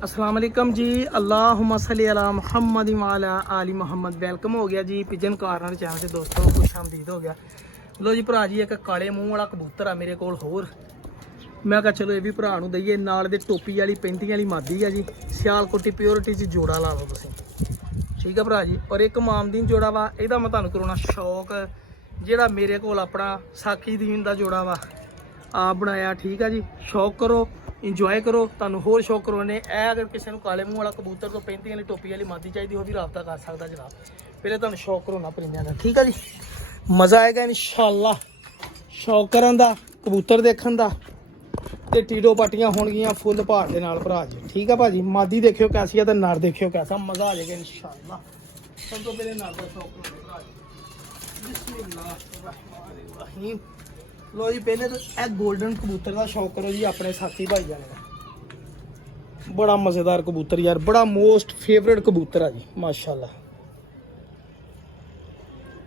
अस्सलाम वालेकुम जी। अल्लाहुम्मा सल्ली अला मुहम्मद व अला आली मुहम्मद। वेलकम हो गया जी पिजन कॉर्नर चैनल से दोस्तों, खुश आमदीद हो गया। लो जी भरा जी, एक काले मूँह वाला कबूतर आ मेरे कोल होर। मैं कहा चलो ये भी भरा नूं दईए। नाल दे टोपी वाली पेंटिंग वाली मादी है जी, सियालकोटी प्योरिटी च जोड़ा ला लो तुसीं, ठीक है भरा जी। और एक मामदीन जोड़ा वा, ਇਹਦਾ मैं तुहानूं कराउणा शौक ਜਿਹੜਾ मेरे कोल अपना साकी दीन ਦਾ जोड़ा वा आप बनाया, ठीक है जी। शौक करो, इंजॉय करो, ਤੁਹਾਨੂੰ ਹੋਰ ਸ਼ੌਕ ਕਰਵਾਉਣੇ। ਇਹ ਅਗਰ ਕਿਸੇ ਨੂੰ ਕਾਲੇ ਮੂੰਹ ਵਾਲਾ ਕਬੂਤਰ ਤੋਂ 35 ਵਾਲੀ ਟੋਪੀ ਵਾਲੀ ਮਾਦੀ ਚਾਹੀਦੀ ਉਹ ਵੀ ਰਾਬਤਾ ਕਰ ਸਕਦਾ ਜਨਾਬ। ਪਹਿਲੇ ਤੁਹਾਨੂੰ ਸ਼ੌਕ ਕਰਾਉਣਾ ਪਰਿੰਦਿਆਂ ਦਾ, ਠੀਕ ਹੈ ਜੀ। ਮਜ਼ਾ ਆਏਗਾ ਇਨਸ਼ਾਅੱਲਾ ਸ਼ੌਕ ਕਰਨ ਦਾ, ਕਬੂਤਰ ਦੇਖਣ ਦਾ। ਤੇ ਟੀਡੋ ਪਾਟੀਆਂ ਹੋਣਗੀਆਂ ਫੁੱਲ ਭਾਰ ਦੇ ਨਾਲ ਭਰਾ ਜੀ, ਠੀਕ ਆ ਭਾਜੀ। ਮਾਦੀ ਦੇਖਿਓ ਕੈਸੀ ਆ ਤੇ ਨਰ ਦੇਖਿਓ ਕੈਸਾ, ਮਜ਼ਾ ਆ ਜਾਏਗਾ ਇਨਸ਼ਾਅੱਲਾ। ਸਭ ਤੋਂ ਪਹਿਲੇ ਨਰ ਦਾ ਸ਼ੌਕ ਕਰਾਉਣਾ ਭਰਾ ਜੀ। ਬਿਸਮਿल्लाहिर्रहमानिर्रहीम। लो जी, पहले तो यह गोल्डन कबूतर का शौक करो जी अपने साथी भाई जाने का। बड़ा मज़ेदार कबूतर यार, बड़ा मोस्ट फेवरेट कबूतर है जी माशाल्लाह।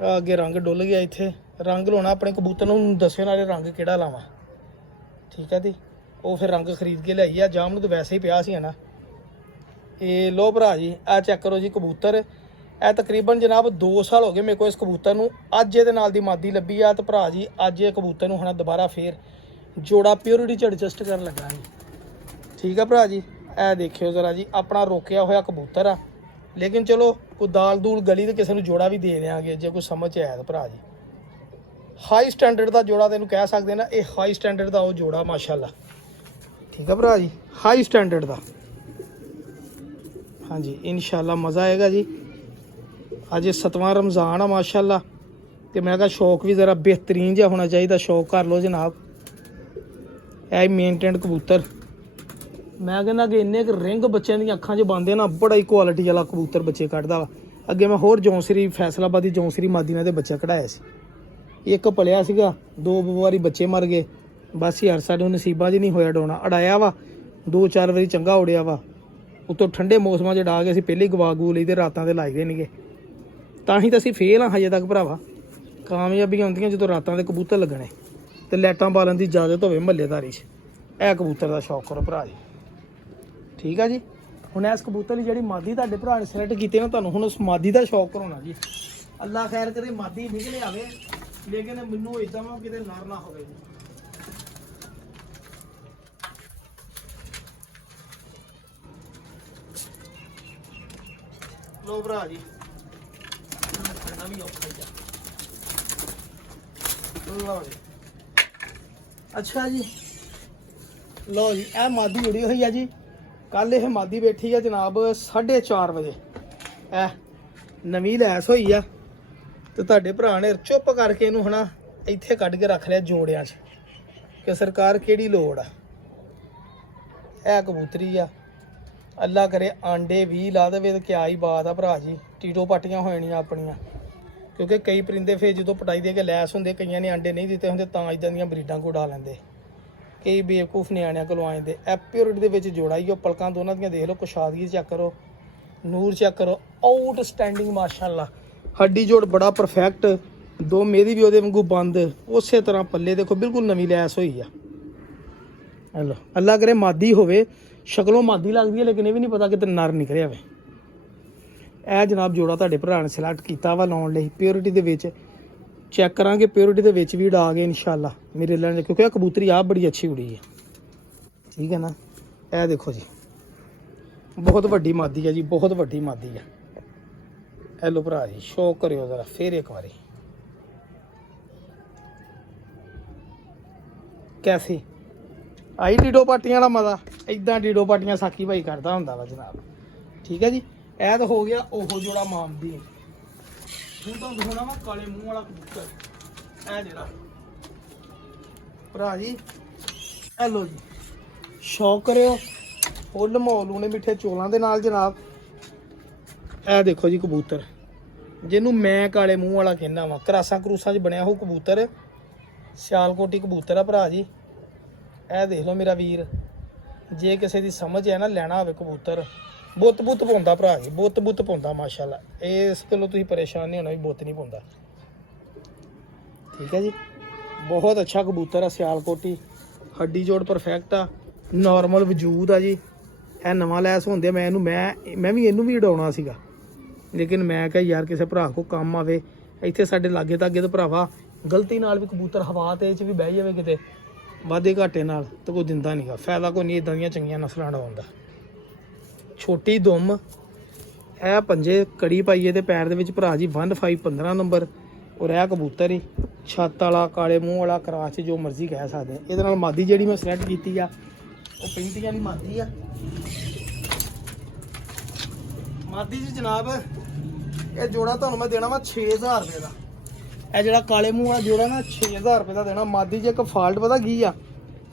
अगे रंग डुल गया, इत्थे रंग लाना अपने कबूतर नूं दस्यो नाले रंग किहड़ा लावां, ठीक है जी। वो फिर रंग खरीद के लियाई आ, जाम नूं तो वैसे ही पिया सी है ना। ये लो भरा जी, आ चेक करो जी कबूतर। ਇਹ ਤਕਰੀਬਨ ਜਨਾਬ 2 ਸਾਲ ਹੋ ਗਏ ਮੇਰੇ ਕੋਲ ਇਸ ਕਬੂਤਰ ਨੂੰ। ਅੱਜ ਇਹਦੇ ਨਾਲ ਦੀ ਮਾਦੀ ਲੱਭੀ ਆ ਤੇ ਭਰਾ ਜੀ ਅੱਜ ਇਹ ਕਬੂਤਰ ਨੂੰ ਹੁਣ ਦੁਬਾਰਾ ਫੇਰ ਜੋੜਾ ਪਿਓਰਿਟੀ ਚ ਐਡਜਸਟ ਕਰਨ ਲੱਗਾ ਜੀ, ਠੀਕ ਆ ਭਰਾ ਜੀ। ਇਹ ਦੇਖਿਓ ਜ਼ਰਾ ਜੀ, ਆਪਣਾ ਰੋਕਿਆ ਹੋਇਆ ਕਬੂਤਰ ਆ, ਲੇਕਿਨ ਚਲੋ ਕੋਈ ਦਾਲ ਦੂਲ ਗਲੀ ਤੇ ਕਿਸੇ ਨੂੰ ਜੋੜਾ ਵੀ ਦੇ ਦਿਆਂਗੇ ਜੇ ਕੋਈ ਸਮਝ ਆਇਆ ਤਾਂ ਭਰਾ ਜੀ। ਹਾਈ ਸਟੈਂਡਰਡ ਦਾ ਜੋੜਾ ਤੈਨੂੰ ਕਹਿ ਸਕਦੇ ਨਾ, ਇਹ ਹਾਈ ਸਟੈਂਡਰਡ ਦਾ ਉਹ ਜੋੜਾ ਮਾਸ਼ਾਅੱਲਾ, ਠੀਕ ਆ ਭਰਾ ਜੀ। ਹਾਈ ਸਟੈਂਡਰਡ ਦਾ, ਹਾਂਜੀ ਇਨਸ਼ਾਅੱਲਾ ਮਜ਼ਾ ਆਏਗਾ ਜੀ। ਅੱਜ 7ਵਾਂ ਰਮਜ਼ਾਨ ਆ ਮਾਸ਼ਾਅੱਲਾ, ਤੇ ਮੈਂ ਕਿਹਾ ਸ਼ੌਕ ਵੀ ਜ਼ਰਾ ਬਿਹਤਰੀਨ ਜਿਹਾ ਹੋਣਾ ਚਾਹੀਦਾ। ਸ਼ੌਕ ਕਰ ਲਓ ਜਨਾਬ। ਇਹ ਮੇਨਟੇਨਡ ਕਬੂਤਰ, ਮੈਂ ਕਹਿੰਦਾ ਕਿ ਇੰਨੇ ਕੁ ਰਿੰਗ ਬੱਚਿਆਂ ਦੀਆਂ ਅੱਖਾਂ 'ਚ ਬੰਦੇ ਨਾ, ਬੜਾ ਹੀ ਕੁਆਲਿਟੀ ਵਾਲਾ ਕਬੂਤਰ ਬੱਚੇ ਕੱਢਦਾ ਵਾ। ਅੱਗੇ ਮੈਂ ਹੋਰ ਜੌਂਸਰੀ ਫੈਸਲਾਬਾਦੀ ਜੌਂਸਰੀ ਮਾਦੀ ਨਾਲ ਦੇ ਬੱਚਾ ਕਢਾਇਆ ਸੀ। ਇੱਕ ਪਲਿਆ ਸੀਗਾ, 2 ਵਾਰੀ ਬੱਚੇ ਮਰ ਗਏ। ਬਸ ਯਾਰ ਸਾਡੇ ਨਸੀਬਾਂ 'ਚ ਨਹੀਂ ਹੋਇਆ ਡਾਉਣਾ। ਅੜਾਇਆ ਵਾ 2-4 ਵਾਰੀ, ਚੰਗਾ ਉੜਿਆ ਵਾ। ਉੱਤੋਂ ਠੰਡੇ ਮੌਸਮਾਂ 'ਚ ਡਾ ਕੇ ਅਸੀਂ ਪਹਿਲੇ ਹੀ ਗਵਾ ਗੂ ਲਈ ਤੇ ਰਾਤਾਂ ਤੇ ਲਾਈ ਦੇ ਨੇਗੇ। ਤਾਂ ਹੀ ਤਾਂ ਅਸੀਂ ਫੇਲ ਹਾਂ ਹਜੇ ਤੱਕ ਭਰਾਵਾ। ਕਾਮਯਾਬੀਆਂ ਆਉਂਦੀਆਂ ਜਦੋਂ ਰਾਤਾਂ ਦੇ ਕਬੂਤਰ ਲੱਗਣੇ ਤੇ ਲਾਈਟਾਂ ਬਾਲਣ ਦੀ ਇਜਾਜ਼ਤ ਹੋਵੇ ਮਹੱਲੇਦਾਰੀ 'ਚ। ਇਹ ਕਬੂਤਰ ਦਾ ਸ਼ੌਕ ਕਰੋ ਭਰਾ ਜੀ, ਠੀਕ ਆ ਜੀ। ਹੁਣ ਇਸ ਕਬੂਤਰ ਦੀ ਜਿਹੜੀ ਮਾਦੀ ਤੁਹਾਡੇ ਭਰਾ ਨੇ ਸਿਲੈਕਟ ਕੀਤੀ ਨਾ, ਤੁਹਾਨੂੰ ਹੁਣ ਉਸ ਮਾਦੀ ਦਾ ਸ਼ੌਕ ਕਰਾਉਣਾ ਜੀ। ਅੱਲਾ ਖੈਰ ਕਰੇ ਮਾਦੀ ਨਿਕਲੇ ਆਵੇ, ਲੇਕਿਨ ਮੈਨੂੰ ਇਦਾਂ ਵਾ ਕਿਤੇ ਨਰ ਨਾ ਹੋਵੇ ਜੀ। ਲੋ ਭਰਾ ਜੀ, ਵੀ ਔਖਾ ਹੀ ਆ। ਲਓ ਜੀ, ਅੱਛਾ ਜੀ। ਲਓ ਜੀ, ਇਹ ਮਾਦੀ ਉੜੀ ਹੋਈ ਆ ਜੀ। ਕੱਲ ਇਹ ਮਾਦੀ ਬੈਠੀ ਆ ਜਨਾਬ 4:30 ਵਜੇ। ਇਹ ਨਵੀਂ ਲੈਸ ਹੋਈ ਆ ਤੇ ਤੁਹਾਡੇ ਭਰਾ ਨੇ ਚੁੱਪ ਕਰਕੇ ਇਹਨੂੰ ਹਨਾ ਇੱਥੇ ਕੱਢ ਕੇ ਰੱਖ ਲਿਆ ਜੋੜਿਆਂ 'ਚ ਕਿ ਸਰਕਾਰ ਕਿਹੜੀ ਲੋੜ ਆ। ਇਹ ਕਬੂਤਰੀ ਆ, ਅੱਲਾ ਕਰੇ ਆਂਡੇ ਵੀ ਲਾ ਦੇਵੇ ਤੇ ਕਿਆ ਹੀ ਬਾਤ ਆ ਭਰਾ ਜੀ। ਟੀਟੋ ਪਾਟੀਆਂ ਹੋ ਜਾਣੀਆਂ ਆਪਣੀਆਂ, ਕਿਉਂਕਿ ਕਈ ਪਰਿੰਦੇ ਫਿਰ ਜਦੋਂ ਪਟਾਈ ਦੇ ਕੇ ਲੈਸ ਹੁੰਦੇ, ਕਈਆਂ ਨੇ ਆਂਡੇ ਨਹੀਂ ਦਿੱਤੇ ਹੁੰਦੇ, ਤਾਂ ਇੱਦਾਂ ਦੀਆਂ ਬਰੀਡਾਂ ਕੋ ਉਡਾ ਲੈਂਦੇ। ਕਈ ਬੇਵਕੂਫ ਨਿਆਣਿਆਂ ਕੋਲੋਂ ਆ ਜਾਂਦੇ। ਇਹ ਪਿਓਰਿਟੀ ਦੇ ਵਿੱਚ ਜੋੜਾ ਹੀ ਉਹ, ਪਲਕਾਂ ਦੋਨਾਂ ਦੀਆਂ ਦੇਖ ਲਓ, ਕੁਸ਼ਾਦਗੀ ਚੈੱਕ ਕਰੋ, ਨੂਰ ਚੈੱਕ ਕਰੋ, ਆਊਟਸਟੈਂਡਿੰਗ ਮਾਸ਼ਾਅੱਲਾ। ਹੱਡੀ ਜੋੜ ਬੜਾ ਪਰਫੈਕਟ, 2 ਮੇਰੀ ਵੀ ਉਹਦੇ ਵਾਂਗੂ ਬੰਦ, ਉਸੇ ਤਰ੍ਹਾਂ ਪੱਲੇ ਦੇਖੋ ਬਿਲਕੁਲ ਨਵੀਂ ਲੈਸ ਹੋਈ ਆ। ਹੈਲੋ, ਅੱਲਾ ਕਰੇ ਮਾਦੀ ਹੋਵੇ, ਸ਼ਕਲੋਂ ਮਾਦੀ ਲੱਗਦੀ ਹੈ ਲੇਕਿਨ ਇਹ ਵੀ ਨਹੀਂ ਪਤਾ ਕਿਤੇ ਨਰ ਨਿਕਲਿਆ ਹੋਵੇ। ਇਹ ਜਨਾਬ ਜੋੜਾ ਤੁਹਾਡੇ ਭਰਾ ਨੇ ਸਿਲੈਕਟ ਕੀਤਾ ਵਾ ਲਾਉਣ ਲਈ ਪਿਓਰਿਟੀ ਦੇ ਵਿੱਚ। ਚੈੱਕ ਕਰਾਂਗੇ ਪਿਓਰਿਟੀ ਦੇ ਵਿੱਚ ਵੀ ਉਡਾ ਗਏ ਇਨਸ਼ਾਅੱਲਾ ਮੇਰੇ ਲੈਣ, ਕਿਉਂਕਿ ਇਹ ਕਬੂਤਰੀ ਆਪ ਬੜੀ ਅੱਛੀ ਉੜੀ ਹੈ, ਠੀਕ ਹੈ ਨਾ। ਇਹ ਦੇਖੋ ਜੀ, ਬਹੁਤ ਵੱਡੀ ਮਾਦੀ ਹੈ ਜੀ, ਬਹੁਤ ਵੱਡੀ ਮਾਦੀ ਹੈ। ਹੈਲੋ ਭਰਾ ਜੀ, ਸ਼ੌਕ ਕਰਿਓ ਜ਼ਰਾ ਫੇਰ ਇੱਕ ਵਾਰੀ। ਕੈਸੀ ਆਈ ਡੀਡੋ ਪਾਟੀਆਂ ਵਾਲਾ ਮਜ਼ਾ? ਇੱਦਾਂ ਡੀਡੋ ਪਾਟੀਆਂ ਸਾਕੀ ਭਾਈ ਕਰਦਾ ਹੁੰਦਾ ਵਾ ਜਨਾਬ, ਠੀਕ ਹੈ ਜੀ। ਇਹ ਤਾਂ ਹੋ ਗਿਆ ਉਹ ਜੋੜਾ ਮਾਮਦੀ। ਹੁਣ ਤਾਂ ਦਿਖਾਉਣਾ ਵਾ ਕਾਲੇ ਮੂੰਹ ਵਾਲਾ ਕਬੂਤਰ। ਇਹ ਜਿਹੜਾ ਭਰਾ ਜੀ, ਹੈਲੋ ਜੀ, ਸ਼ੌਕ ਕਰਿਓ ਫੁੱਲ ਮਾਹੌਲ ਲੂਣੇ ਮਿੱਠੇ ਚੋਲਾਂ ਦੇ ਨਾਲ ਜਨਾਬ। ਇਹ ਦੇਖੋ ਜੀ ਕਬੂਤਰ, ਜਿਹਨੂੰ ਮੈਂ ਕਾਲੇ ਮੂੰਹ ਵਾਲਾ ਕਹਿੰਦਾ ਵਾ। ਕਰਾਸਾਂ ਕਰੂਸਾਂ 'ਚ ਬਣਿਆ ਉਹ ਕਬੂਤਰ, ਸਿਆਲਕੋਟੀ ਕਬੂਤਰ ਆ ਭਰਾ ਜੀ। ਇਹ ਦੇਖ ਲਓ ਮੇਰਾ ਵੀਰ, ਜੇ ਕਿਸੇ ਦੀ ਸਮਝ ਹੈ ਨਾ ਲੈਣਾ ਹੋਵੇ ਕਬੂਤਰ, ਬੁੱਤ ਪਾਉਂਦਾ ਭਰਾ ਜੀ, ਬੁੱਤ ਪਾਉਂਦਾ ਮਾਸ਼ਾਅੱਲਾ। ਇਸ ਗੱਲੋਂ ਤੁਸੀਂ ਪਰੇਸ਼ਾਨ ਨਹੀਂ ਹੋਣਾ ਵੀ ਬੁੱਤ ਨਹੀਂ ਪਾਉਂਦਾ, ਠੀਕ ਹੈ ਜੀ। ਬਹੁਤ ਅੱਛਾ ਕਬੂਤਰ ਆ ਸਿਆਲਕੋਟੀ, ਹੱਡੀ ਜੋੜ ਪਰਫੈਕਟ ਆ, ਨॉर्मल ਵਜੂਦ ਆ ਜੀ। ਇਹ ਨਵਾਂ ਲੈਸ ਹੁੰਦੇ ਮੈਂ ਵੀ ਇਹਨੂੰ ਵੀ ਉਡਾਉਣਾ ਸੀਗਾ, ਲੇਕਿਨ ਮੈਂ ਕਿਹਾ ਯਾਰ ਕਿਸੇ ਭਰਾ ਕੋ ਕੰਮ ਆਵੇ। ਇੱਥੇ ਸਾਡੇ ਲਾਗੇ ਤਾਗੇ ਤਾਂ ਭਰਾਵਾ ਗਲਤੀ ਨਾਲ ਵੀ ਕਬੂਤਰ ਹਵਾ ਤੇ 'ਚ ਵੀ ਬਹਿ ਜਾਵੇ ਕਿਤੇ ਵਾਧੇ ਘਾਟੇ ਨਾਲ ਤਾਂ ਕੋਈ ਦਿੰਦਾ ਨਹੀਂਗਾ, ਫਾਇਦਾ ਕੋਈ ਨਹੀਂ ਇਦਾਂ ਦੀਆਂ ਚੰਗੀਆਂ ਨਸਲਾਂ ਉਡਾਉਣ ਦਾ। ਛੋਟੀ ਦੁੰਮ, ਇਹ ਪੰਜੇ ਕੜੀ ਪਾਈਏ ਤੇ ਪੈਰ ਦੇ ਵਿੱਚ ਭਰਾ ਜੀ 15 ਨੰਬਰ। ਔਰ ਇਹ ਕਬੂਤਰ ਹੀ ਛੱਤ ਵਾਲਾ ਕਾਲੇ ਮੂੰਹ ਵਾਲਾ ਕਰਾਚ ਜੋ ਮਰਜ਼ੀ ਕਹਿ ਸਕਦੇ। ਇਹਦੇ ਨਾਲ ਮਾਦੀ ਜਿਹੜੀ ਮੈਂ ਸਿਲੈਕਟ ਕੀਤੀ ਆ ਉਹ 35 ਵਾਲੀ ਮਾਦੀ ਆ। ਮਾਦੀ ਜੀ ਜਨਾਬ ਇਹ ਜੋੜਾ ਤੁਹਾਨੂੰ ਮੈਂ ਦੇਣਾ ਵਾ 6000 ਰੁਪਏ ਦਾ। ਇਹ ਜਿਹੜਾ ਕਾਲੇ ਮੂੰਹ ਵਾਲਾ ਜੋੜਾ ਨਾ 6000 ਰੁਪਏ ਦਾ ਦੇਣਾ। ਮਾਦੀ 'ਚ ਇੱਕ ਫਾਲਟ ਪਤਾ ਕੀ ਆ,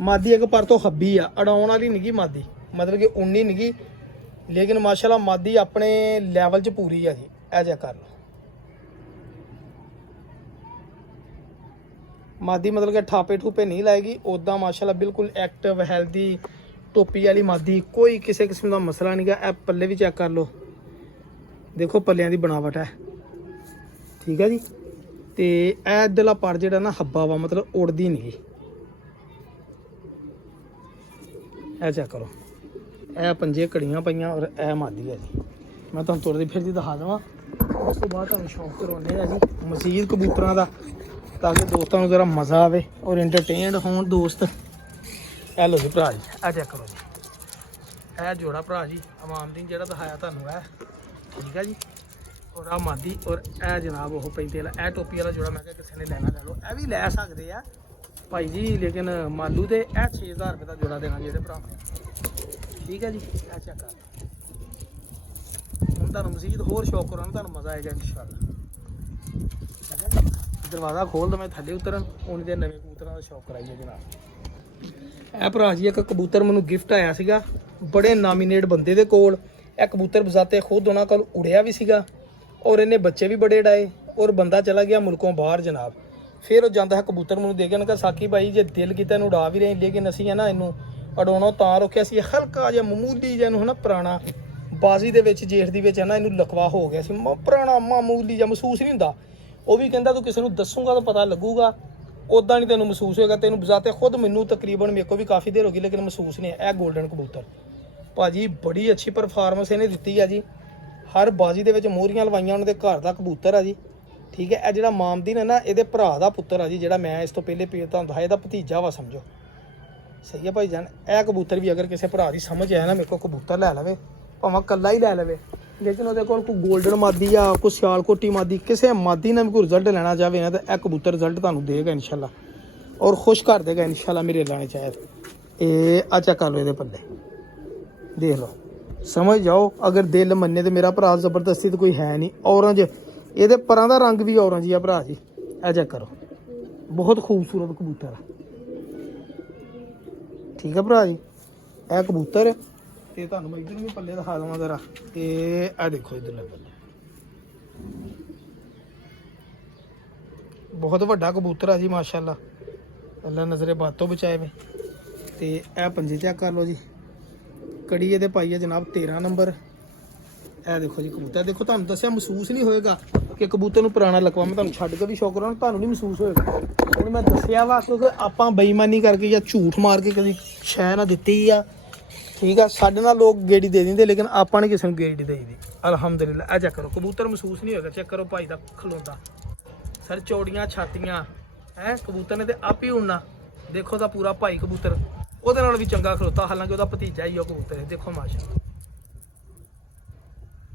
ਮਾਦੀ ਇੱਕ ਪਰ ਤੋਂ ਹੱਬੀ ਆ, ਅੜਾਉਣ ਵਾਲੀ ਨਹੀਂ ਮਾਦੀ, ਮਤਲਬ ਕਿ ਉਨੀ ਨਹੀਂ, ਲੇਕਿਨ ਮਾਸ਼ਾਅੱਲਾ ਮਾਦੀ ਆਪਣੇ ਲੈਵਲ 'ਚ ਪੂਰੀ ਆ ਜੀ। ਇਹ ਚੈੱਕ ਕਰ ਲਓ, ਮਾਦੀ ਮਤਲਬ ਕਿ ਠਾਪੇ ਠੂਪੇ ਨਹੀਂ ਲਾਏਗੀ, ਉੱਦਾਂ ਮਾਸ਼ਾਅੱਲਾ ਬਿਲਕੁਲ ਐਕਟਿਵ ਹੈਲਦੀ ਟੋਪੀ ਵਾਲੀ ਮਾਦੀ, ਕੋਈ ਕਿਸੇ ਕਿਸਮ ਦਾ ਮਸਲਾ ਨਹੀਂਗਾ। ਇਹ ਪੱਲੇ ਵੀ ਚੈੱਕ ਕਰ ਲਓ, ਦੇਖੋ ਪੱਲਿਆਂ ਦੀ ਬਣਾਵਟ ਹੈ, ਠੀਕ ਹੈ ਜੀ। ਤੇ ਇਹ ਇੱਧਰਲਾ ਪਰ ਜਿਹੜਾ ਨਾ ਹੱਬਾ ਵਾ, ਮਤਲਬ ਉੜਦੀ ਨਹੀਂ। ਇਹ ਚੈੱਕ ਕਰੋ, ਇਹ ਪੰਜੇ ਘੜੀਆਂ ਪਈਆਂ ਔਰ ਇਹ ਮਾਦੀ ਹੈ ਜੀ। ਮੈਂ ਤੁਹਾਨੂੰ ਤੁਰਦੀ ਫਿਰਦੀ ਦਿਖਾ ਦੇਵਾਂ, ਉਸ ਤੋਂ ਬਾਅਦ ਤੁਹਾਨੂੰ ਸ਼ੌਂਕ ਕਰਵਾਉਂਦੇ ਆ ਜੀ ਮਜ਼ੀਦ ਕਬੂਤਰਾਂ ਦਾ, ਤਾਂ ਕਿ ਦੋਸਤਾਂ ਨੂੰ ਜ਼ਰਾ ਮਜ਼ਾ ਆਵੇ ਔਰ ਇੰਟਰਟੇਨਡ ਹੋਣ ਦੋਸਤ। ਇਹ ਲਓ ਜੀ ਭਰਾ ਜੀ, ਇਹ ਚੈੱਕ ਕਰੋ ਜੀ, ਇਹ ਜੋੜਾ ਭਰਾ ਜੀ ਅਮਾਮਦੀਨ ਜਿਹੜਾ ਦਿਖਾਇਆ ਤੁਹਾਨੂੰ ਹੈ, ਠੀਕ ਹੈ ਜੀ। ਔਰ ਆ ਮਾਦੀ ਔਰ ਇਹ ਜਨਾਬ ਉਹ 35 ਵਾਲਾ, ਇਹ ਟੋਪੀ ਵਾਲਾ ਜੋੜਾ ਮੈਂ ਕਿਹਾ ਕਿਸੇ ਨੇ ਲੈਣਾ ਲੈ ਲਓ, ਇਹ ਵੀ ਲੈ ਸਕਦੇ ਆ ਭਾਈ ਜੀ, ਲੇਕਿਨ ਮਾਲੂ ਤੇ ਇਹ 6000 ਰੁਪਏ ਦਾ ਜੋੜਾ ਦੇਣਾ ਜਿਹਦੇ ਭਰਾ, ਠੀਕ ਹੈ ਜੀ। ਇਹ ਚੈੱਕ ਕਰ, ਹੁਣ ਤੁਹਾਨੂੰ ਮਜ਼ੀਦ ਹੋਰ ਸ਼ੌਕ ਕਰਾਉਣਾ, ਤੁਹਾਨੂੰ ਮਜ਼ਾ ਆਏਗਾ ਇਨਸ਼ਾਅੱਲਾ। ਦਰਵਾਜ਼ਾ ਖੋਲ ਦਵਾਂ ਥੱਲੇ ਉਤਰਨ, ਹੁਣ ਦੇ ਨਵੇਂ ਕਬੂਤਰਾਂ ਦਾ ਸ਼ੌਕ ਕਰਾਈਏ ਜਨਾਬ। ਇਹ ਭਰਾ ਜੀ ਇੱਕ ਕਬੂਤਰ ਮੈਨੂੰ ਗਿਫਟ ਆਇਆ ਸੀਗਾ ਬੜੇ ਨਾਮੀਨੇਟ ਬੰਦੇ ਦੇ ਕੋਲ। ਇਹ ਕਬੂਤਰ ਬਜ਼ਾਤੇ ਖੁਦ ਉਹਨਾਂ ਕੋਲ ਉੜਿਆ ਵੀ ਸੀਗਾ ਔਰ ਇਹਨੇ ਬੱਚੇ ਵੀ ਬੜੇ ਡਾਏ, ਔਰ ਬੰਦਾ ਚਲਾ ਗਿਆ ਮੁਲਕੋਂ ਬਾਹਰ ਜਨਾਬ। ਫਿਰ ਉਹ ਜਾਂਦਾ ਹੈ ਕਬੂਤਰ ਮੈਨੂੰ ਦੇ ਕੇ ਉਹਨੇ ਕਿਹਾ ਸਾਕੀ ਭਾਈ ਜੇ ਦਿਲ ਕੀਤਾ ਇਹਨੂੰ ਉਡਾ ਵੀ ਰਹੇ, ਲੇਕਿਨ ਅਸੀਂ ਹੈ ਨਾ ਇਹਨੂੰ ਉਡਾਉਣੋਂ ਤਾਂ ਰੋਕਿਆ ਸੀ, ਹਲਕਾ ਜਿਹਾ ਮਾਮੂਲੀ ਜਿਹਾ ਨੂੰ ਹੈ ਨਾ ਪੁਰਾਣਾ ਬਾਜ਼ੀ ਦੇ ਵਿੱਚ ਜੇਠ ਦੀ ਵਿੱਚ ਹੈ ਨਾ ਇਹਨੂੰ ਲਕਵਾ ਹੋ ਗਿਆ ਸੀ, ਪੁਰਾਣਾ ਮਾਮੂਲੀ ਜਿਹਾ ਮਹਿਸੂਸ ਨਹੀਂ ਹੁੰਦਾ। ਉਹ ਵੀ ਕਹਿੰਦਾ ਤੂੰ ਕਿਸੇ ਨੂੰ ਦੱਸੂਗਾ ਤਾਂ ਪਤਾ ਲੱਗੂਗਾ, ਉੱਦਾਂ ਨਹੀਂ ਤੈਨੂੰ ਮਹਿਸੂਸ ਹੋਏਗਾ। ਤੈਨੂੰ ਬਜ਼ਾਤੇ ਖੁਦ ਮੈਨੂੰ ਤਕਰੀਬਨ ਮੇਰੇ ਕੋਲ ਵੀ ਕਾਫੀ ਦੇਰ ਹੋ ਗਈ, ਲੇਕਿਨ ਮਹਿਸੂਸ ਨਹੀਂ। ਇਹ ਗੋਲਡਨ ਕਬੂਤਰ ਭਾਜੀ ਬੜੀ ਅੱਛੀ ਪਰਫਾਰਮੈਂਸ ਇਹਨੇ ਦਿੱਤੀ ਆ ਜੀ, ਹਰ ਬਾਜ਼ੀ ਦੇ ਵਿੱਚ ਮੋਹਰੀਆਂ ਲਵਾਈਆਂ ਉਹਨਾਂ ਦੇ ਘਰ ਦਾ ਕਬੂਤਰ ਆ ਜੀ, ਠੀਕ ਹੈ। ਇਹ ਜਿਹੜਾ ਮਾਮਦੀਨ ਹੈ ਨਾ ਇਹਦੇ ਭਰਾ ਦਾ ਪੁੱਤਰ ਆ ਜੀ, ਜਿਹੜਾ ਮੈਂ ਇਸ ਤੋਂ ਪਹਿਲੇ ਪੇਜ ਤੁਹਾਨੂੰ ਦਿਖਾਇਆ, ਇਹਦਾ ਭਤੀਜਾ ਵਾ ਸਮਝੋ, ਸਹੀ ਹੈ ਭਾਈ ਜਾਨ। ਇਹ ਕਬੂਤਰ ਵੀ ਅਗਰ ਕਿਸੇ ਭਰਾ ਦੀ ਸਮਝ ਆਇਆ ਨਾ ਮੇਰੇ ਕੋਲ ਕਬੂਤਰ ਲੈ ਲਵੇ, ਭਾਵੇਂ ਕੱਲਾ ਹੀ ਲੈ ਲਵੇ, ਲੇਕਿਨ ਉਹਦੇ ਕੋਲ ਕੋਈ ਗੋਲਡਨ ਮਾਦੀ ਆ ਕੋਈ ਸਿਆਲਕੋਟੀ ਮਾਦੀ, ਕਿਸੇ ਮਾਦੀ ਨਾਲ ਵੀ ਕੋਈ ਰਿਜ਼ਲਟ ਲੈਣਾ ਚਾਹਵੇ ਨਾ ਤਾਂ ਇਹ ਕਬੂਤਰ ਰਿਜ਼ਲਟ ਤੁਹਾਨੂੰ ਦੇਗਾ ਇਨਸ਼ਾਅੱਲਾ, ਔਰ ਖੁਸ਼ ਕਰ ਦੇਗਾ ਇਨਸ਼ਾਅੱਲਾ ਮੇਰੇ ਲਾਣੇ ਚਾਹੇ। ਇਹ ਆ ਚੈੱਕ ਕਰ ਲਓ ਇਹਦੇ ਪੱਲੇ, ਦੇਖ ਲਓ, ਸਮਝ ਜਾਓ। ਅਗਰ ਦਿਲ ਮੰਨੇ ਤੇ ਮੇਰਾ ਭਰਾ ਜ਼ਬਰਦਸਤੀ ਤਾਂ ਕੋਈ ਹੈ ਨਹੀਂ। ਔਰੰਜ, ਇਹਦੇ ਪਰਾਂ ਦਾ ਰੰਗ ਵੀ ਔਰੰਜ ਹੀ ਆ ਭਰਾ ਜੀ, ਇਹ ਚੈੱਕ ਕਰੋ, ਬਹੁਤ ਖੂਬਸੂਰਤ ਕਬੂਤਰ ਆ, ਠੀਕ ਹੈ ਭਰਾ ਜੀ। ਇਹ ਕਬੂਤਰ ਤੇ ਤੁਹਾਨੂੰ ਮੈਂ ਇੱਧਰ ਵੀ ਪੱਲੇ ਦਿਖਾ ਦਵਾਂ ਜ਼ਰਾ, ਤੇ ਆ ਦੇਖੋ ਇੱਧਰਲੇ ਪੱਲੇ, ਬਹੁਤ ਵੱਡਾ ਕਬੂਤਰ ਆ ਜੀ ਮਾਸ਼ਾਅੱਲਾ, ਅੱਲਾ ਨਜ਼ਰੇ ਬਾਤ ਤੋਂ ਬਚਾਏ ਵੇ। ਤੇ ਇਹ ਪੰਜੇ ਚੈੱਕ ਕਰ ਲਓ ਜੀ, ਕੜੀ ਇਹਦੇ ਪਾਈ ਹੈ ਜਨਾਬ 13 ਨੰਬਰ। ਇਹ ਦੇਖੋ ਜੀ ਕਬੂਤਰ, ਦੇਖੋ ਤੁਹਾਨੂੰ ਦੱਸਿਆ ਮਹਿਸੂਸ ਨਹੀਂ ਹੋਏਗਾ ਕਿ ਕਬੂਤਰ ਨੂੰ ਪੁਰਾਣਾ ਲਕਵਾ, ਮੈਂ ਤੁਹਾਨੂੰ ਛੱਡ ਕੇ ਵੀ ਸ਼ੌਕ ਕਰਾਂ ਤੁਹਾਨੂੰ ਨਹੀਂ ਮਹਿਸੂਸ ਹੋਏਗਾ। ਹੁਣ ਮੈਂ ਦੱਸਿਆ ਵਾ ਕਿਉਂਕਿ ਆਪਾਂ ਬੇਈਮਾਨੀ ਕਰਕੇ ਜਾਂ ਝੂਠ ਮਾਰ ਕੇ ਕਦੀ ਸ਼ੈ ਨਾ ਦਿੱਤੀ ਆ, ਠੀਕ ਆ। ਸਾਡੇ ਨਾਲ ਲੋਕ ਗੇੜੀ ਦੇ ਦਿੰਦੇ, ਲੇਕਿਨ ਆਪਾਂ ਨਹੀਂ ਕਿਸੇ ਨੂੰ ਗੇੜੀ ਦੇਈਦੀ ਅਲਹਮਦੁਲਿਲਾ। ਇਹ ਚੈੱਕ ਕਰੋ ਕਬੂਤਰ ਮਹਿਸੂਸ ਨਹੀਂ ਹੋਏਗਾ, ਚੈੱਕ ਕਰੋ ਭਾਈ ਦਾ ਖਲੋਂਦਾ, ਸਰ ਚੌੜੀਆਂ ਛਾਤੀਆਂ ਹੈ ਕਬੂਤਰ ਨੇ ਤੇ ਆਪ ਹੀ ਉੜਨਾ। ਦੇਖੋ ਤਾਂ ਪੂਰਾ ਭਾਈ ਕਬੂਤਰ ਉਹਦੇ ਨਾਲ ਵੀ ਚੰਗਾ ਖਲੋਤਾ, ਹਾਲਾਂਕਿ ਉਹਦਾ ਭਤੀਜਾ ਹੀ ਉਹ ਕਬੂਤਰ ਹੈ, ਦੇਖੋ ਮਾਸ਼ਾਅੱਲਾ,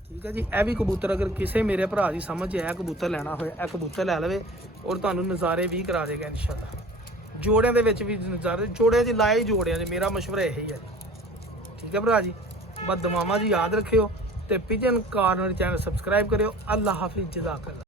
ਠੀਕ ਹੈ ਜੀ। ਇਹ ਵੀ ਕਬੂਤਰ ਅਗਰ ਕਿਸੇ ਮੇਰੇ ਭਰਾ ਦੀ ਸਮਝ ਆਇਆ ਕਬੂਤਰ ਲੈਣਾ ਹੋਇਆ, ਇਹ ਕਬੂਤਰ ਲੈ ਲਵੇ ਔਰ ਤੁਹਾਨੂੰ ਨਜ਼ਾਰੇ ਵੀ ਕਰਾ ਦੇਗਾ ਇਨਸ਼ਾਅੱਲਾ। ਜੋੜਿਆਂ ਦੇ ਵਿੱਚ ਵੀ ਨਜ਼ਾਰੇ, ਜੋੜਿਆਂ 'ਚ ਲਾਏ ਜੋੜਿਆਂ 'ਚ, ਮੇਰਾ ਮਸ਼ਵਰਾ ਇਹੀ ਹੈ ਜੀ, ਠੀਕ ਹੈ ਭਰਾ ਜੀ। ਬਸ ਦੁਆਵਾਂ ਜੀ ਯਾਦ ਰੱਖਿਓ ਤੇ ਪਿਜਨ ਕਾਰਨਰ ਚੈਨਲ ਸਬਸਕ੍ਰਾਈਬ ਕਰਿਓ। ਅੱਲਾ ਹਾਫਿਜ਼, ਜਜ਼ਾਕ ਅੱਲਾ।